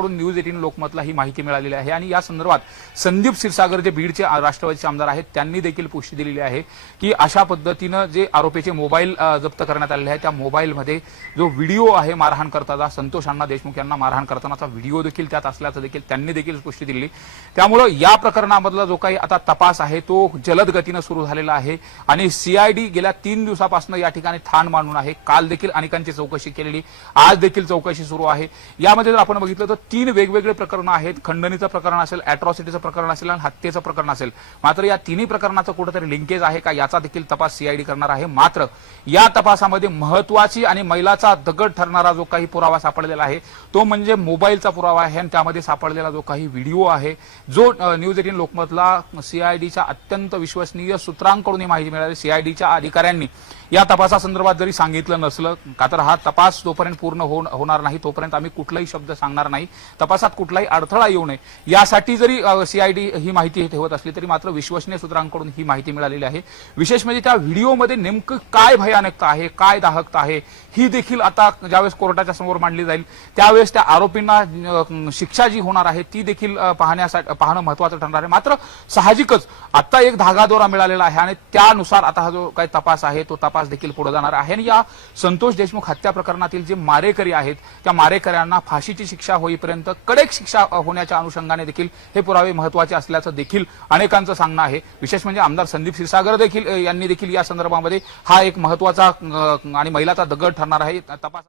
यांच्याकडून न्यूज 18 लोकमतला ही माहिती मिळालेली आहे आणि या संदर्भात संदीप क्षीरसागर जे बीडचे राष्ट्रवादीचे आमदार आहेत त्यांनी देखील पुष्टी दिलेली आहे की अशा पद्धतीनं जे आरोपीचे मोबाईल जप्त करण्यात आलेले आहे त्या मोबाईलमध्ये जो व्हिडिओ आहे मारहाण करताना संतोष अण्णा देशमुख यांना मारहाण करतानाचा व्हिडिओ देखील त्यात असल्याचं देखील त्यांनी देखील पुष्टी दिली। त्यामुळे या प्रकरणामधला जो काही आता तपास आहे तो जलद गतीने सुरू झालेला आहे आणि सीआयडी गेल्या 3 दिवसापासून या ठिकाणी ठाण मांडून आहे। काल देखील अनेकांची चौकशी केलेली, आज देखील चौकशी सुरू आहे। यामध्ये जर आपण बघितलं तर 3 वेगवेगळे प्रकरण आहेत। खंडणीचं प्रकरण असेल, अॅट्रॉसिटीचं प्रकरण असेल आणि हत्येचं प्रकरण असेल। मात्र या तिन्ही प्रकरणाचं कुठेतरी लिंकेज आहे का याचा देखील तपास सीआयडी करणार आहे। मात्र या तपासामध्ये महत्वाची आणि मैलाचा दगड ठरणारा जो काही पुरावा सापडलेला आहे तो म्हणजे मोबाईलचा पुरावा आहे आणि त्यामध्ये सापडलेला जो काही व्हिडिओ आहे जो न्यूज 18 लोकमतला सीआयडीच्या अत्यंत विश्वसनीय सूत्रांकडून ही माहिती मिळाली। सीआयडीच्या अधिकाऱ्यांनी या तपासासंदर्भात जरी सांगितलं नसलं का तर हा तपास जोपर्यंत पूर्ण होणार नाही तोपर्यंत आम्ही कुठलाही शब्द सांगणार नाही, तपासात कुठलाही अडथळा येऊ नये यासाठी जरी सीआयडी ही माहिती ठेवत असली तरी मात्र विश्वसनीय सूत्रांकडून ही माहिती मिळालेली आहे। विशेष म्हणजे त्या व्हिडिओमध्ये नेमकं काय भयानकता आहे, काय दाहकता आहे ही देखील आता ज्यावेळेस कोर्टाच्या समोर मांडली जाईल त्यावेळेस त्या आरोपींना शिक्षा जी होणार आहे ती देखील पाहणं महत्त्वाचं ठरणार आहे। मात्र साहजिकच आता एक धागादोरा मिळालेला आहे आणि त्यानुसार आता हा जो काही तपास आहे तो तपास देखील पुढे जाणार आहे आणि या संतोष देशमुख हत्या प्रकरणातील जे मारेकरी आहेत त्या मारेकऱ्यांना फाशीची शिक्षा होईपर्यंत कडक शिक्षा होण्याच्या अनुषंगाने देखील हे पुरावे महत्त्वाचे असल्याचं देखील अनेकांचं सांगणं आहे। विशेष म्हणजे आमदार संदीप क्षीरसागर देखील यांनी देखील या संदर्भामध्ये हा एक महत्त्वाचा आणि मैलाचा दगड ठरणार आहे तपास